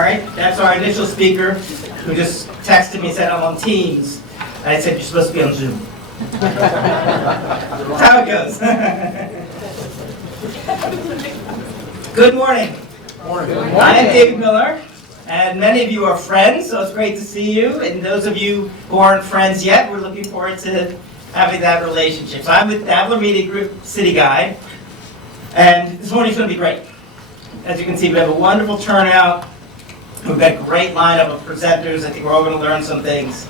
right, that's our initial speaker who just texted me and said, I'm on Teams. And I said, you're supposed to be on Zoom. That's how it goes. Good morning. Morning. I am David Miller, and many of you are friends, so it's great to see you. And those of you who aren't friends yet, we're looking forward to having that relationship. So I'm with Dabbler Media Group City Guide, and this morning's going to be great. As you can see, we have a wonderful turnout. We've got a great lineup of presenters. I think we're all going to learn some things.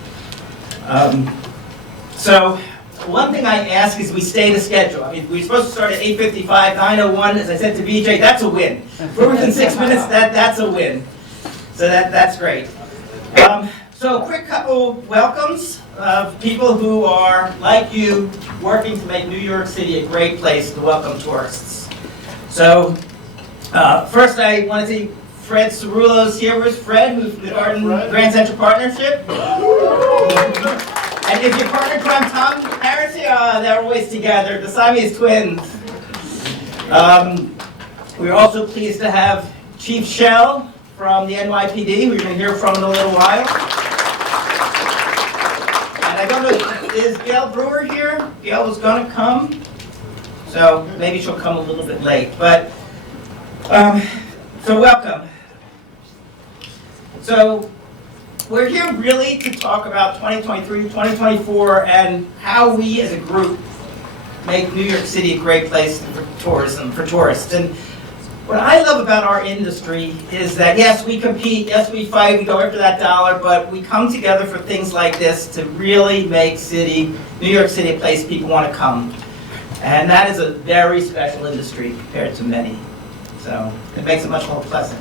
So one thing I ask is we stay to schedule. I mean, we're supposed to start at 8:55, 9:01. As I said to BJ, that's a win. If we're within 6 minutes, that's a win. So that's great. So a quick couple welcomes of people who are, like you, working to make New York City a great place to welcome tourists. So first I want to say Fred Cerullo's here. Where's Fred, who's from the Grand Central Partnership? And if your partner crime, Tom Harris, they're always together, the Siamese twins. We're also pleased to have Chief Shell from the NYPD, who you're going to hear from in a little while. And I don't know, is Gail Brewer here? Gail was going to come, so maybe she'll come a little bit late. But so welcome. So we're here really to talk about 2023, 2024, and how we as a group make New York City a great place for tourism, for tourists. And what I love about our industry is that, yes, we compete, yes, we fight, we go after that dollar, but we come together for things like this to really make New York City a place people want to come. And that is a very special industry compared to many. So it makes it much more pleasant.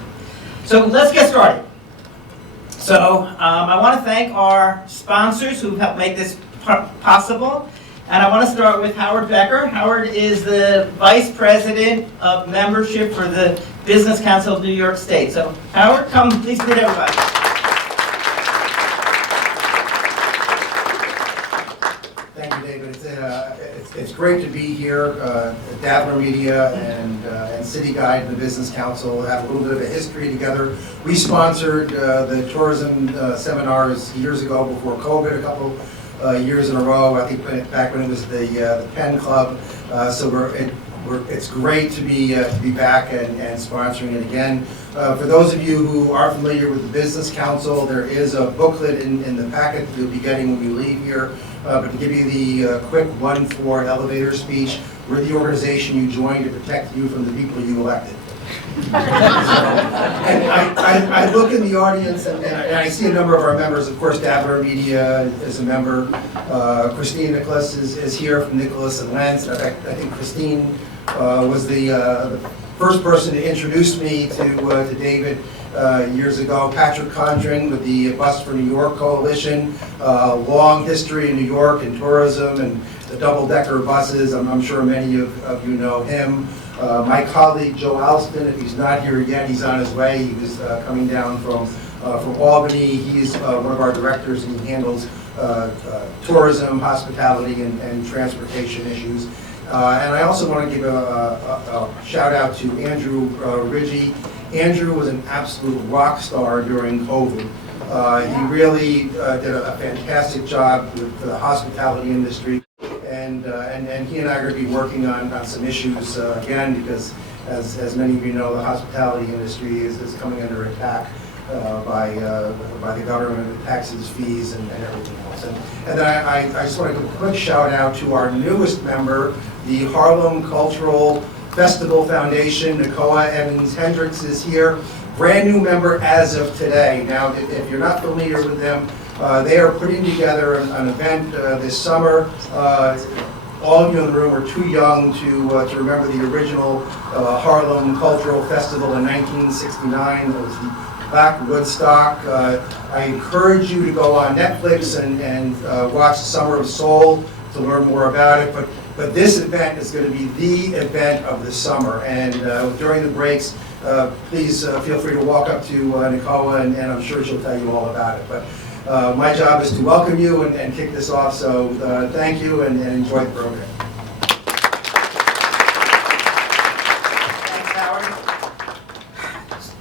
So let's get started. So I want to thank our sponsors who helped make this possible. And I want to start with Howard Becker. Howard is the Vice President of Membership for the Business Council of New York State. So Howard, come, please greet everybody. Thank you, David. It's great to be here. Dabbler Media and City Guide and the Business Council have a little bit of a history together. We sponsored the tourism seminars years ago before COVID, a couple years in a row. I think back when it was the Penn Club. So it's great to be back and sponsoring it again. For those of you who are familiar with the Business Council, there is a booklet in the packet that you'll be getting when you leave here. But to give you the quick one-floor elevator speech, we're the organization you joined to protect you from the people you elected. I look in the audience and I see a number of our members. Of course, Dabbler Media is a member. Christine Nicholas is here from Nicholas and Lentz. In fact, I think Christine was the first person to introduce me to David years ago. Patrick Condren with the Bus for New York Coalition. Long history in New York in tourism and the double-decker buses. I'm sure many of you know him. My colleague Joe Alston, if he's not here yet, he's on his way. He was coming down from Albany. He's one of our directors and he handles tourism, hospitality, and transportation issues. And I also want to give a shout out to Andrew Ridgey. Andrew was an absolute rock star during COVID. He really did a fantastic job with the hospitality industry. And he and I are going to be working on some issues again because, as many of you know, the hospitality industry is coming under attack by the government with taxes, fees, and everything else. And then I just want to give a quick shout out to our newest member, the Harlem Cultural Festival Foundation. Nicoa Evans Hendricks is here, brand new member as of today. Now, if you're not familiar with them, they are putting together an event this summer. All of you in the room are too young to remember the original Harlem Cultural Festival in 1969. It was the Black Woodstock. I encourage you to go on Netflix and watch Summer of Soul to learn more about it. But this event is going to be the event of the summer. And during the breaks, please feel free to walk up to Nicoa, and I'm sure she'll tell you all about it. But my job is to welcome you and kick this off. So thank you and enjoy the program.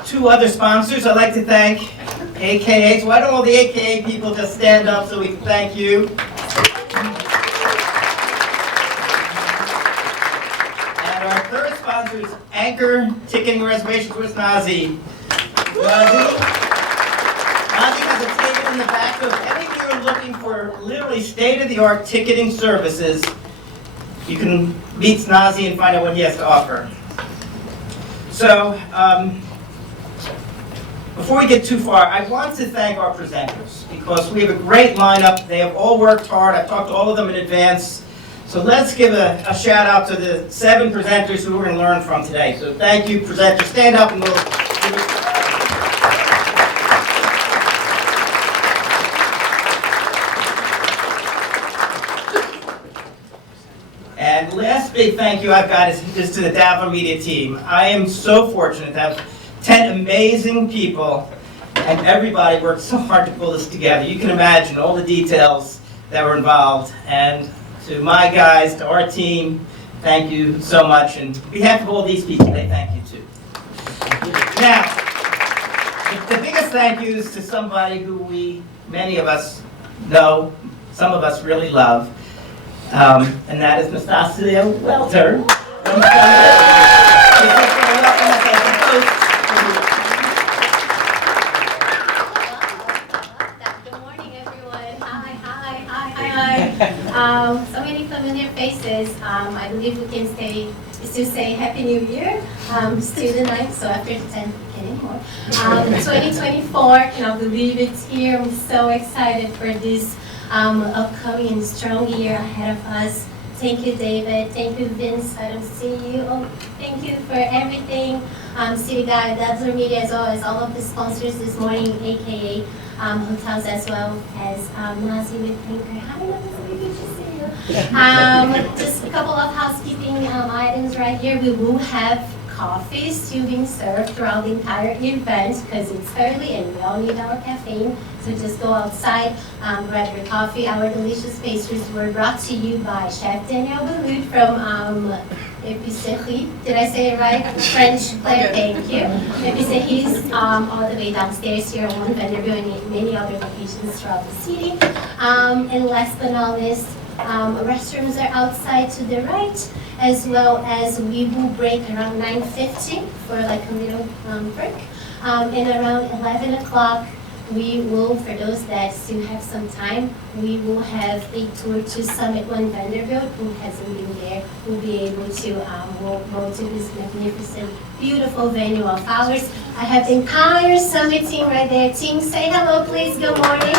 two other sponsors I'd like to thank, AKAs. Why don't all the AKA people just stand up so we can thank you? And our third sponsor is Anchor Ticketing Reservations with Nazi. Nazi has a table in the back, so if any of you are looking for literally state-of-the-art ticketing services, you can meet Nazi and find out what he has to offer. So, before we get too far, I want to thank our presenters because we have a great lineup. They have all worked hard. I've talked to all of them in advance. So let's give a shout out to the 7 presenters who we're going to learn from today. So thank you, presenters. Stand up and we'll... And the last big thank you I've got is to the Davler Media team. I am so fortunate to have 10 amazing people, and everybody worked so hard to pull this together. You can imagine all the details that were involved. And to my guys, to our team, thank you so much. And on behalf of all these people, they thank you too. Now, the biggest thank you is to somebody who many of us know, some of us really love, and that is Nastasia Welter. So many familiar faces. I believe we can still say Happy New Year. Still the 9th, so after the 10th, we can't anymore. 2024, cannot believe it's here. I'm so excited for this upcoming and strong year ahead of us. Thank you, David. Thank you, Vince. I don't see you. Oh, thank you for everything. City Guide, Davler Media, as well as all of the sponsors this morning, aka hotels, as well as Nazi with Anchor. Hi, Nazi. Good to see you. Just a couple of housekeeping items right here. We will have coffee still being served throughout the entire event because it's early and we all need our caffeine. So just go outside, grab your coffee. Our delicious pastries were brought to you by Chef Daniel Beloud from Épicerie. Did I say it right? French Claire, thank you. Épicerie is all the way downstairs here on Vanderbilt and many other locations throughout the city. And last but not least, restrooms are outside to the right, as well as we will break around 9:50 for like a little break. And around 11 o'clock, we will, for those that still have some time, we will have a tour to Summit One Vanderbilt. Who hasn't been there will be able to go to this magnificent, beautiful venue of ours. I have the entire Summit team right there. Team, say hello, please. Good morning.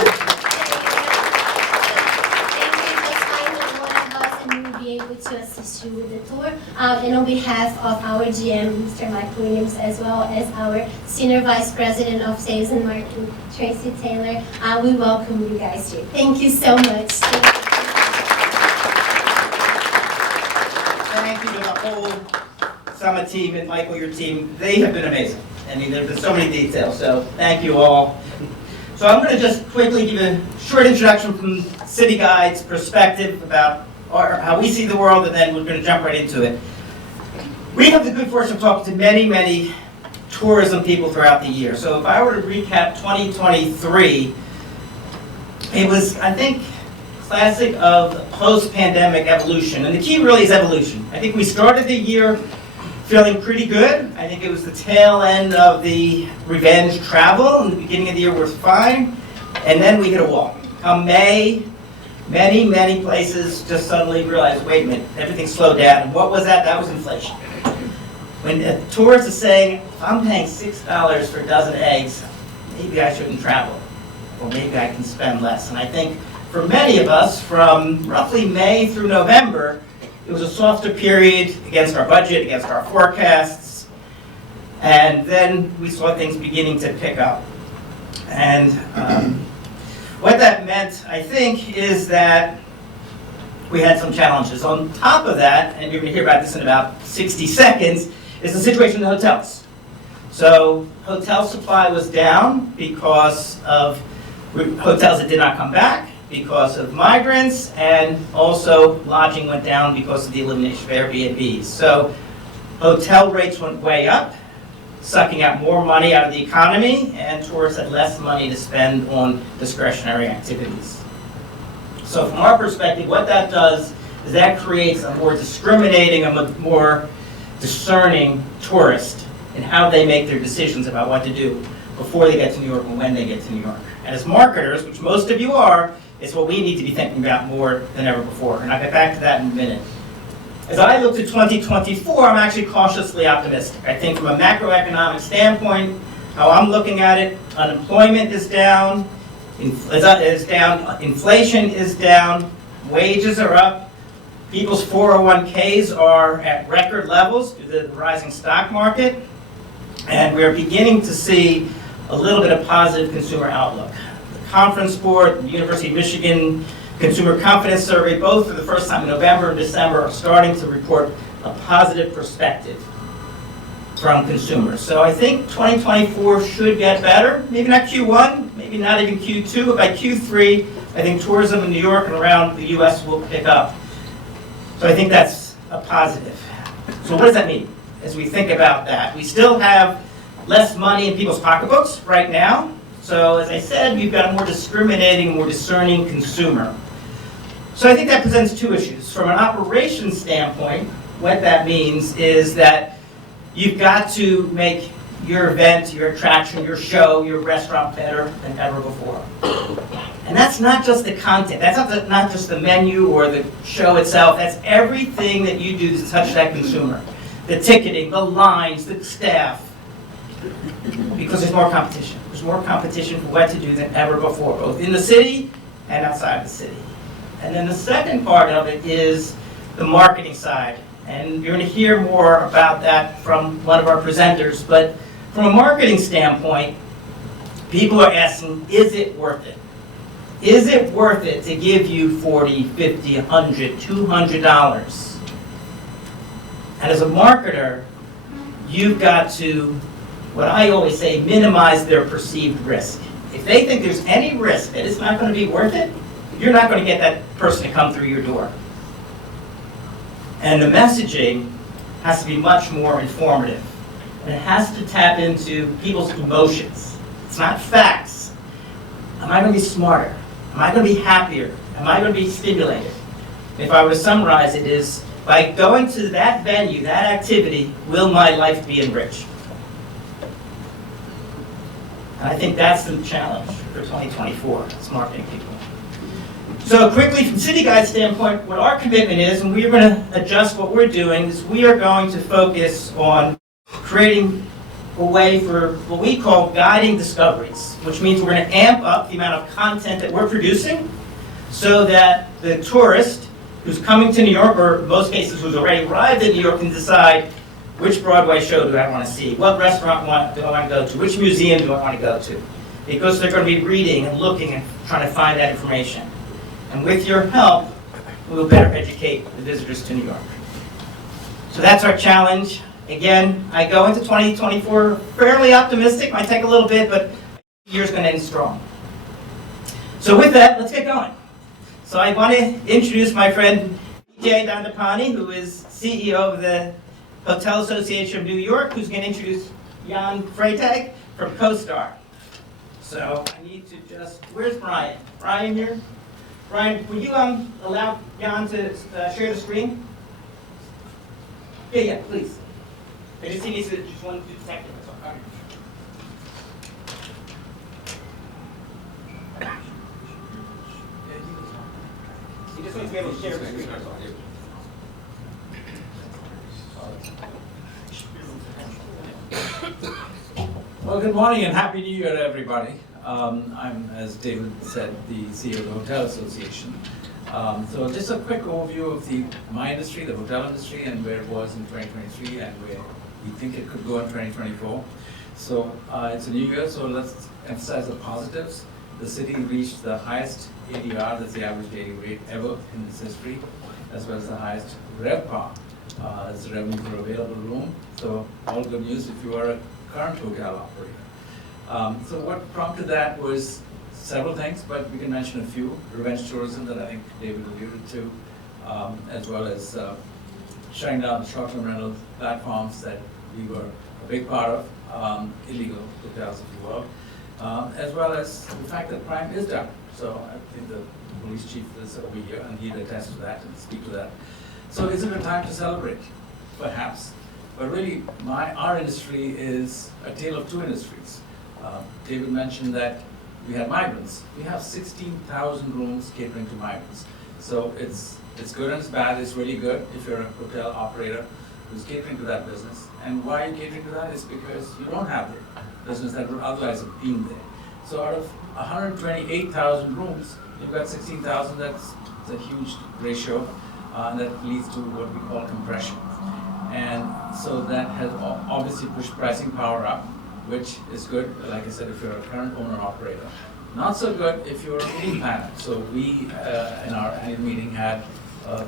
Able to assist you with the tour. And on behalf of our GM, Mr. Mike Williams, as well as our Senior Vice President of Sales and Marketing, Tracy Taylor, we welcome you guys here. Thank you so much. Thank you to the whole Summit team and Michael, your team. They have been amazing. I mean, there have been so many details, so thank you all. So I'm going to just quickly give a short introduction from City Guide's perspective about how we see the world, and then we're going to jump right into it. We have the good fortune of talking to many, many tourism people throughout the year. So if I were to recap 2023, it was, I think, classic of post-pandemic evolution. And the key really is evolution. I think we started the year feeling pretty good. I think it was the tail end of the revenge travel. In the beginning of the year was fine. And then we hit a wall. Come May, many places just suddenly realized, wait a minute, everything slowed down. And what was that? That was inflation. When a tourist is saying, if I'm paying $6 for a dozen eggs, maybe I shouldn't travel. Or maybe I can spend less. And I think for many of us, from roughly May through November, it was a softer period against our budget, against our forecasts. And then we saw things beginning to pick up. And what that meant, I think, is that we had some challenges. On top of that, and you're going to hear about this in about 60 seconds, is the situation in the hotels. So hotel supply was down because of hotels that did not come back, because of migrants, and also lodging went down because of the elimination of Airbnbs. So hotel rates went way up, sucking out more money out of the economy, and tourists had less money to spend on discretionary activities. So from our perspective, what that does is that creates a more discriminating, a more discerning tourist in how they make their decisions about what to do before they get to New York and when they get to New York. And as marketers, which most of you are, it's what we need to be thinking about more than ever before. And I'll get back to that in a minute. As I look to 2024, I'm actually cautiously optimistic. I think from a macroeconomic standpoint, how I'm looking at it, unemployment is down, inflation is down, wages are up, people's 401ks are at record levels due to the rising stock market, and we're beginning to see a little bit of positive consumer outlook. The Conference Board, the University of Michigan Consumer Confidence Survey, both for the first time in November and December, are starting to report a positive perspective from consumers. So I think 2024 should get better. Maybe not Q1, maybe not even Q2, but by Q3, I think tourism in New York and around the US will pick up. So I think that's a positive. So what does that mean as we think about that? We still have less money in people's pocketbooks right now. So as I said, you've got a more discriminating, more discerning consumer. So I think that presents two issues. From an operations standpoint, what that means is that you've got to make your event, your attraction, your show, your restaurant better than ever before. And that's not just the content. That's not just the menu or the show itself. That's everything that you do to touch that consumer. The ticketing, the lines, the staff. Because there's more competition. There's more competition for what to do than ever before, both in the city and outside the city. And then the second part of it is the marketing side. And you're going to hear more about that from one of our presenters. But from a marketing standpoint, people are asking, is it worth it? Is it worth it to give you $40, $50, $100, $200? And as a marketer, you've got to, what I always say, minimize their perceived risk. If they think there's any risk that it's not going to be worth it, you're not going to get that person to come through your door. And the messaging has to be much more informative. And it has to tap into people's emotions. It's not facts. Am I going to be smarter? Am I going to be happier? Am I going to be stimulated? If I were to summarize it is, by going to that venue, that activity, will my life be enriched? And I think that's the challenge for 2024, as marketing people. So quickly, from City Guide's standpoint, what our commitment is, and we're going to adjust what we're doing, is we are going to focus on creating a way for what we call guiding discoveries, which means we're going to amp up the amount of content that we're producing so that the tourist who's coming to New York, or in most cases who's already arrived in New York, can decide which Broadway show do I want to see, what restaurant do I want to go to, which museum do I want to go to, because they're going to be reading and looking and trying to find that information. And with your help, we will better educate the visitors to New York. So that's our challenge. Again, I go into 2024 fairly optimistic. Might take a little bit, but the year's going to end strong. So with that, let's get going. So I want to introduce my friend Vijay Dandapani, who is CEO of the Hotel Association of New York, who's going to introduce Jan Freitag from CoStar. So I need to just, where's Brian? Brian here? Brian, would you allow Jan to share the screen? Yeah, please. I just need to just one second. All right. You just need to be able to share the screen. Well, good morning and Happy New Year, everybody. I'm, as David said, the CEO of the Hotel Association. So just a quick overview of my industry, the hotel industry, and where it was in 2023 and where we think it could go in 2024. So it's a new year, so let's emphasize the positives. The city reached the highest ADR, that's the average daily rate ever in its history, as well as the highest RevPAR, as the revenue per available room. So all good news if you are a current hotel operator. So what prompted that was several things, but we can mention a few. Revenge tourism that I think David alluded to, as well as shutting down the short-term rental platforms that we were a big part of. illegal hotels, if you will, as well as the fact that crime is down. So I think the police chief is over here, and he'd attest to that and speak to that. So is it a time to celebrate? Perhaps. But really, our industry is a tale of two industries. David mentioned that we have migrants. We have 16,000 rooms catering to migrants. So it's good and it's bad. It's really good if you're a hotel operator who's catering to that business. And why you're catering to that is because you don't have the business that would otherwise have been there. So out of 128,000 rooms, you've got 16,000. That's a huge ratio, and that leads to what we call compression. And so that has obviously pushed pricing power up, which is good, like I said, if you're a current owner-operator. Not so good if you're a meeting planner. So we, in our annual meeting, had a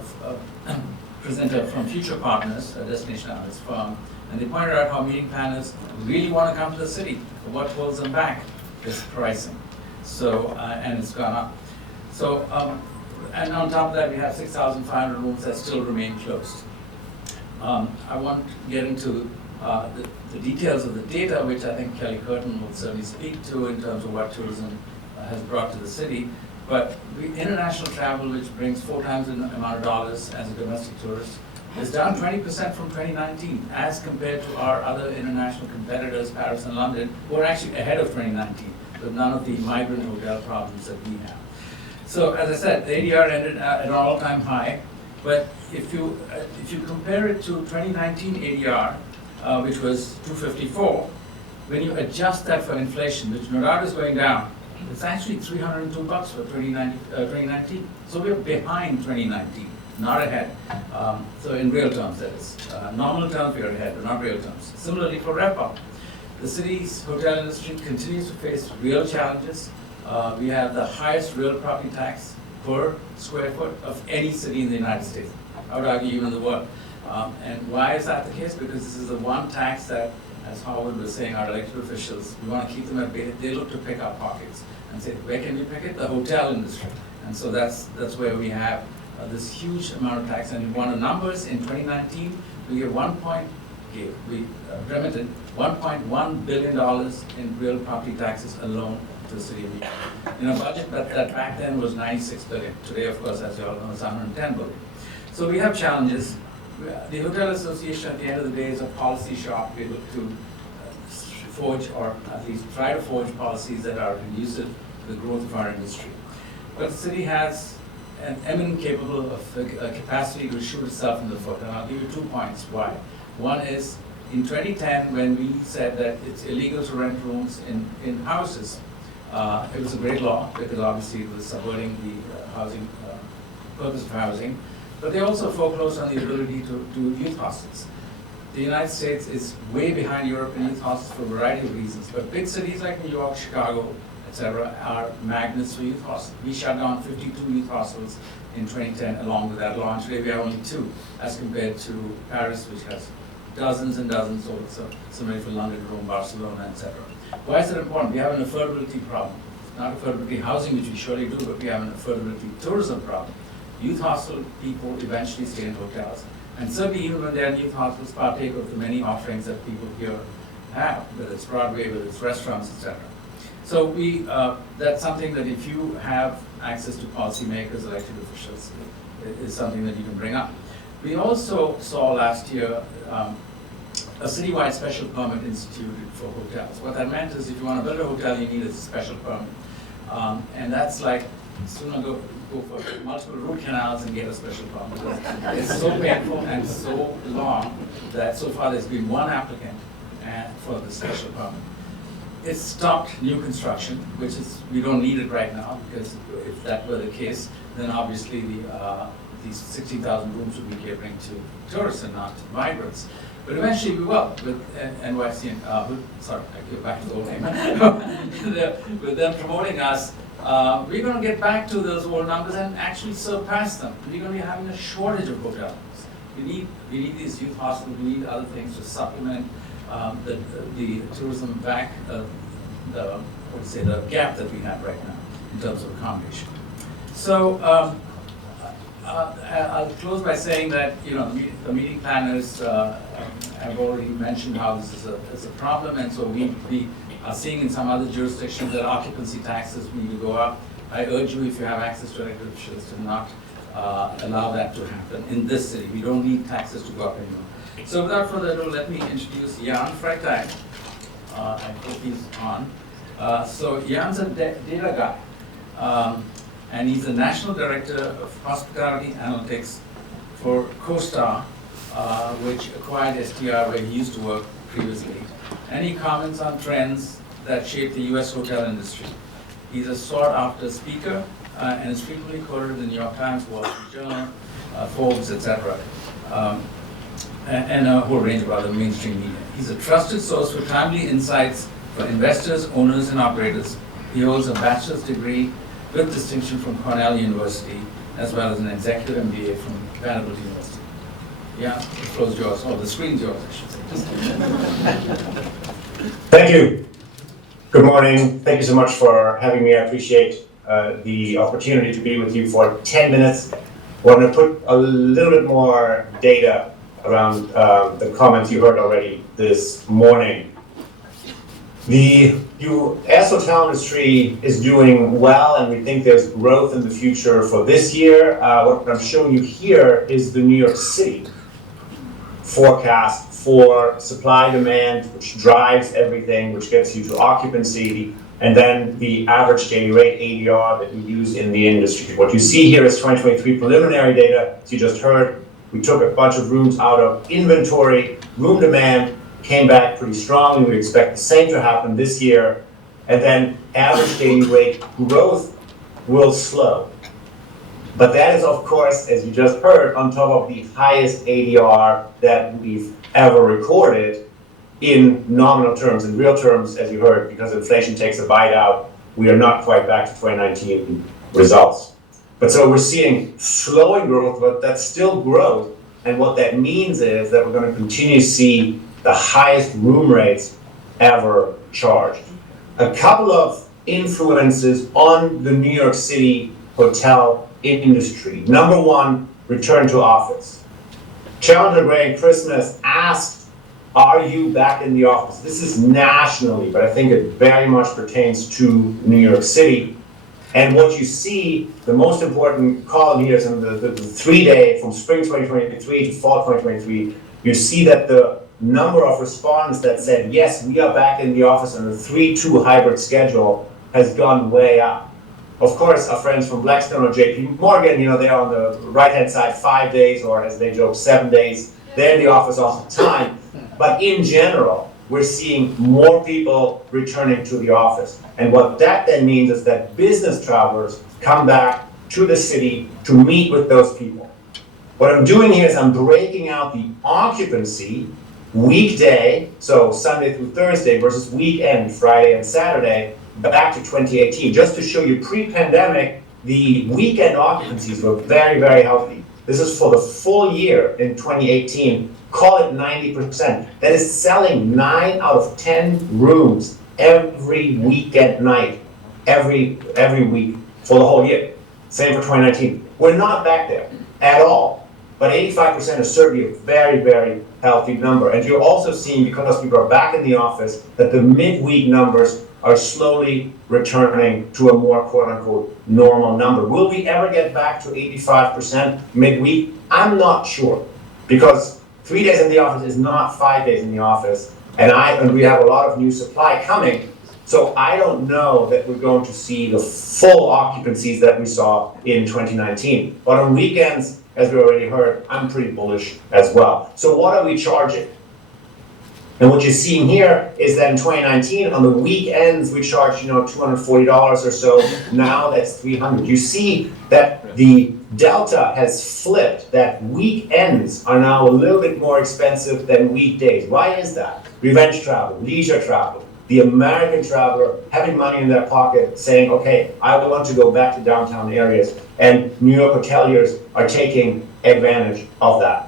presenter from Future Partners, a destination analyst firm, and they pointed out how meeting planners really want to come to the city. But what holds them back is pricing. So, and it's gone up. So, and on top of that, we have 6,500 rooms that still remain closed. I won't get into the details of the data, which I think Kelly Curtin will certainly speak to in terms of what tourism has brought to the city. But international travel, which brings 4 times the amount of dollars as a domestic tourist, is down 20% from 2019 as compared to our other international competitors, Paris and London, who are actually ahead of 2019 with none of the migrant hotel problems that we have. So as I said, the ADR ended at an all-time high, but if you compare it to 2019 ADR, which was 254, when you adjust that for inflation, which no doubt is going down, it's actually $302 for 2019. So we're behind 2019, not ahead. So in real terms, that is. Nominal terms, we are ahead, but not real terms. Similarly for RevPAR, the city's hotel industry continues to face real challenges. We have the highest real property tax per square foot of any city in the United States. I would argue even the world. And why is that the case? Because this is the one tax that, as Howard was saying, our elected officials, we want to keep them at bay. They look to pick our pockets and say, where can we pick it? The hotel industry. And so that's where we have this huge amount of tax. And one of the numbers in 2019, we remitted $1.1 billion in real property taxes alone to the city of New York. In a budget that back then was $96 billion. Today, of course, as you all know, it's $110 billion. So we have challenges. The Hotel Association, at the end of the day, is a policy shop. We look to forge, or at least try to forge, policies that are conducive to the growth of our industry. But the city has an eminent capable of capacity to shoot itself in the foot. And I'll give you 2 points why. One is, in 2010, when we said that it's illegal to rent rooms in houses, it was a great law, because obviously it was subverting the housing purpose of housing. But they also foreclosed on the ability to do youth hostels. The United States is way behind Europe in youth hostels for a variety of reasons. But big cities like New York, Chicago, etc., are magnets for youth hostels. We shut down 52 youth hostels in 2010 along with that law. And today we have only 2, as compared to Paris, which has dozens and dozens, or similarly for London, Rome, Barcelona, etc. Why is it important? We have an affordability problem. Not affordability housing, which we surely do, but we have an affordability tourism problem. Youth hostel people eventually stay in hotels. And certainly even when they're in youth hostels, partake of the many offerings that people here have, whether it's Broadway, whether it's restaurants, etc. So that's something that if you have access to policymakers, elected officials, is something that you can bring up. We also saw last year a citywide special permit instituted for hotels. What that meant is if you want to build a hotel, you need a special permit. And that's like, sooner go for multiple root canals and get a special permit. It's so painful and so long that so far there's been 1 applicant for the special permit. It's stopped new construction, which is, we don't need it right now, because if that were the case, then obviously these 16,000 rooms would be catering to tourists and not migrants. But eventually we will, with NYC and, sorry, I go back to the old name, with them promoting us. We're going to get back to those old numbers and actually surpass them. We're going to be having a shortage of hotels. We need these youth hostels. We need other things to supplement the tourism back, the gap that we have right now in terms of accommodation. So I'll close by saying that, the meeting planners have already mentioned how this is a problem, and so we are seeing in some other jurisdictions that occupancy taxes need to go up. I urge you, if you have access to elected officials, to not allow that to happen in this city. We don't need taxes to go up anymore. So without further ado, let me introduce Jan Freitag. I hope he's on. So Jan's a data guy. And he's the National Director of Hospitality Analytics for CoStar, which acquired STR, where he used to work previously. And he comments on trends that shape the US hotel industry. He's a sought-after speaker and is frequently quoted in the New York Times, Wall Street Journal, Forbes, etc., and a whole range of other mainstream media. He's a trusted source for timely insights for investors, owners, and operators. He holds a bachelor's degree with distinction from Cornell University, as well as an executive MBA from Vanderbilt University. Yeah, the floor's yours, or the screen's yours, I should say. Thank you. Good morning. Thank you so much for having me. I appreciate the opportunity to be with you for 10 minutes. I want to put a little bit more data around the comments you heard already this morning. The US hotel industry is doing well, and we think there's growth in the future for this year. What I'm showing you here is the New York City forecast for supply demand, which drives everything, which gets you to occupancy, and then the average daily rate, ADR, that we use in the industry. What you see here is 2023 preliminary data. As you just heard, we took a bunch of rooms out of inventory. Room demand came back pretty strongly. We expect the same to happen this year. And then average daily rate growth will slow. But that is, of course, as you just heard, on top of the highest ADR that we've ever recorded in nominal terms. In real terms, as you heard, because inflation takes a bite out, we are not quite back to 2019 results. But so we're seeing slowing growth, but that's still growth. And what that means is that we're going to continue to see the highest room rates ever charged. A couple of influences on the New York City hotel industry. Number one, return to office. Challenger Gray and Christmas asked, are you back in the office? This is nationally, but I think it very much pertains to New York City. And what you see, the most important column here is in the 3-day, from spring 2023 to fall 2023, you see that the number of respondents that said, yes, we are back in the office on a 3-2 hybrid schedule has gone way up. Of course, our friends from Blackstone or JP Morgan, they're on the right-hand side 5 days, or as they joke, 7 days. They're in the office all the time. But in general, we're seeing more people returning to the office. And what that then means is that business travelers come back to the city to meet with those people. What I'm doing here is I'm breaking out the occupancy weekday, so Sunday through Thursday, versus weekend, Friday and Saturday, back to 2018. Just to show you, pre-pandemic, the weekend occupancies were very, very healthy. This is for the full year in 2018. Call it 90%. That is selling 9 out of 10 rooms every weekend night, every week for the whole year. Same for 2019. We're not back there at all. But 85% is certainly a very, very healthy number. And you're also seeing, because people are back in the office, that the midweek numbers are slowly returning to a more quote-unquote normal number. Will we ever get back to 85% midweek? I'm not sure, because 3 days in the office is not 5 days in the office, and we have a lot of new supply coming. So I don't know that we're going to see the full occupancies that we saw in 2019. But on weekends, as we already heard, I'm pretty bullish as well. So what are we charging? And what you're seeing here is that in 2019, on the weekends, we charged, $240 or so. Now that's $300. You see that the delta has flipped, that weekends are now a little bit more expensive than weekdays. Why is that? Revenge travel, leisure travel, the American traveler having money in their pocket saying, okay, I want to go back to downtown areas. And New York hoteliers are taking advantage of that.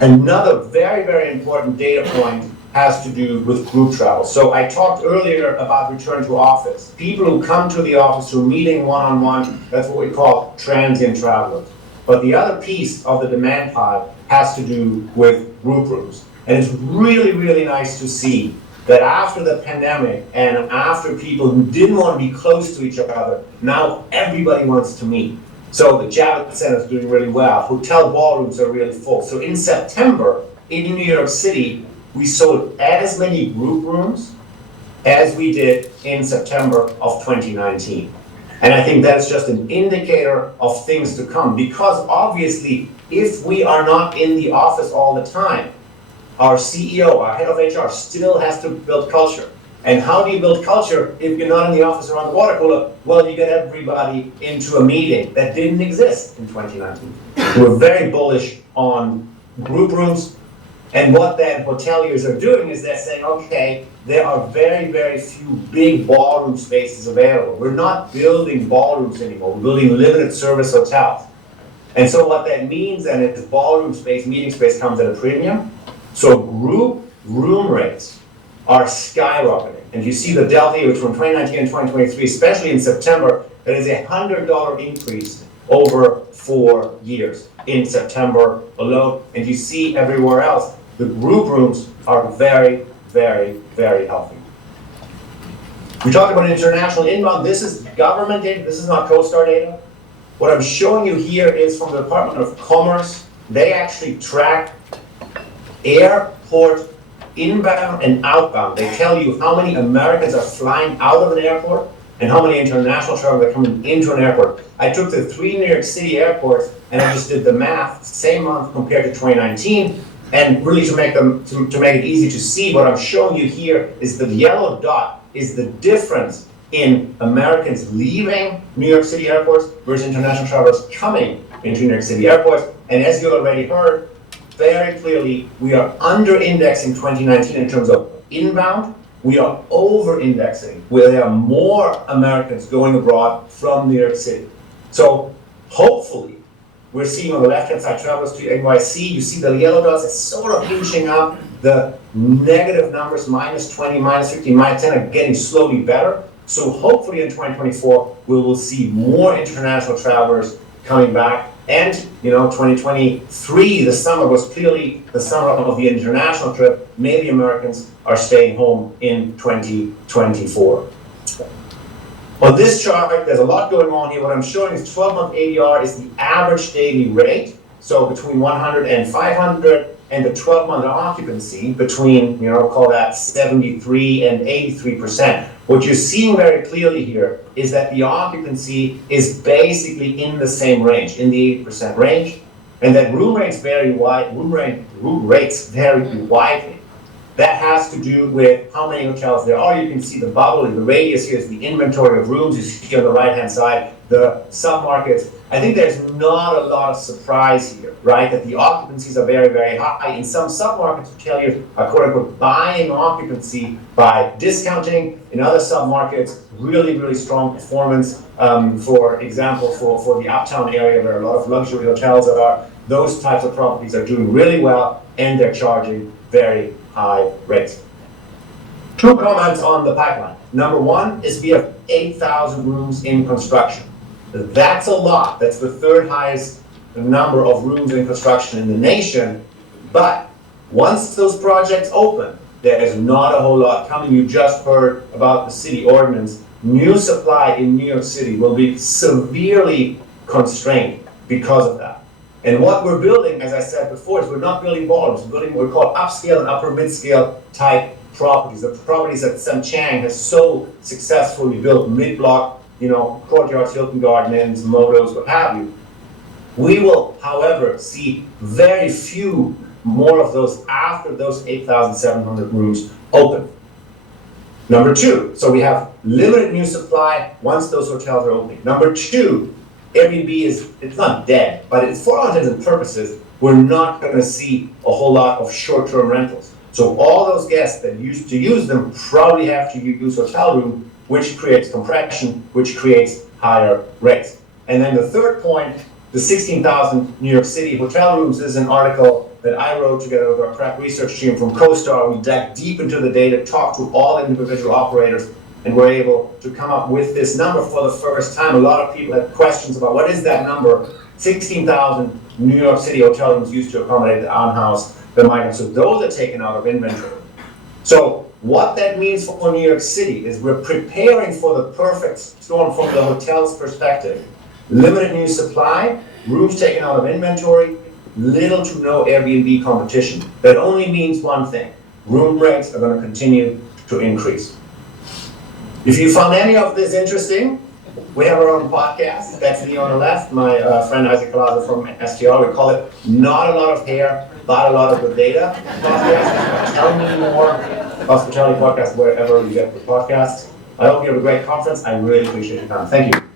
Another very, very important data point has to do with group travel. So I talked earlier about return to office. People who come to the office who are meeting one-on-one, that's what we call transient travelers. But the other piece of the demand pile has to do with group rooms. And it's really, really nice to see that after the pandemic and after people who didn't want to be close to each other, now everybody wants to meet. So the Javits Center is doing really well. Hotel ballrooms are really full. So in September, in New York City, we sold as many group rooms as we did in September of 2019. And I think that's just an indicator of things to come, because obviously, if we are not in the office all the time, our CEO, our head of HR, still has to build culture. And how do you build culture if you're not in the office around the water cooler? Well, you get everybody into a meeting that didn't exist in 2019. We're very bullish on group rooms. And what that hoteliers are doing is they're saying, okay, there are very, very few big ballroom spaces available. We're not building ballrooms anymore. We're building limited service hotels. And so what that means then is ballroom space, meeting space comes at a premium. So group room rates are skyrocketing. And you see the delta here between 2019 and 2023, especially in September, that is a $100 increase over 4 years in September alone. And you see everywhere else, the group rooms are very, very, very healthy. We talked about international inbound. This is government data. This is not CoStar data. What I'm showing you here is from the Department of Commerce. They actually track airport inbound and outbound. They tell you how many Americans are flying out of an airport and how many international travelers are coming into an airport. I took the 3 New York City airports and I just did the math, same month compared to 2019. And really to make it easy to see, what I'm showing you here is the yellow dot is the difference in Americans leaving New York City airports versus international travelers coming into New York City airports. And as you already heard, very clearly, we are under-indexing 2019 in terms of inbound. We are over-indexing, where there are more Americans going abroad from New York City. So hopefully, we're seeing on the left-hand side travelers to NYC. You see the yellow dots, it's sort of inching up. The negative numbers, minus 20, minus 15, minus 10, are getting slowly better. So hopefully in 2024, we will see more international travelers coming back. And, 2023, the summer was clearly the summer of the international trip. Maybe Americans are staying home in 2024. On this chart, there's a lot going on here. What I'm showing is 12-month ADR is the average daily rate. So between 100 and 500, and the 12-month occupancy between, call that 73 and 83%. What you're seeing very clearly here is that the occupancy is basically in the same range, in the 80% range, and that room rates vary widely. That has to do with how many hotels there are. You can see the bubble, and the radius here is the inventory of rooms. You see on the right-hand side the submarkets. I think there's not a lot of surprise here, right? That the occupancies are very, very high. In some submarkets, hoteliers are quote-unquote buying occupancy by discounting. In other submarkets, really, really strong performance. For example, for the uptown area where a lot of luxury hotels are, those types of properties are doing really well, and they're charging very high rates. 2 comments on the pipeline. Number 1 is we have 8,000 rooms in construction. That's a lot. That's the 3rd highest number of rooms in construction in the nation. But once those projects open, there is not a whole lot coming. You just heard about the city ordinance. New supply in New York City will be severely constrained because of that. And what we're building, as I said before, is we're not building ballrooms. We're building what we call upscale and upper mid-scale type properties. The properties that Sam Chang has so successfully built, mid-block, Courtyards, Hilton Garden Inns, Modos, what have you. We will, however, see very few more of those after those 8,700 rooms open. Number 2, so we have limited new supply once those hotels are opening. Number 2, Airbnb it's not dead, but it's for all intents and purposes, we're not going to see a whole lot of short-term rentals. So all those guests that used to use them probably have to use hotel room, which creates compression, which creates higher rates. And then the 3rd point, the 16,000 New York City hotel rooms is an article that I wrote together with our crack research team from CoStar. We dug deep into the data, talked to all individual operators, and were able to come up with this number for the first time. A lot of people had questions about what is that number? 16,000 New York City hotel rooms used to accommodate the on-house, the migrants. So those are taken out of inventory. So what that means for New York City is we're preparing for the perfect storm from the hotel's perspective. Limited new supply, rooms taken out of inventory, little to no Airbnb competition. That only means one thing: room rates are going to continue to increase. If you found any of this interesting, we have our own podcast. That's me on the left, my friend Isaac Palazzo from STR. We call it Not a Lot of Hair, But a Lot of Good Data podcast. Tell me more, hospitality podcast, wherever you get the podcasts. I hope you have a great conference. I really appreciate your time. Thank you.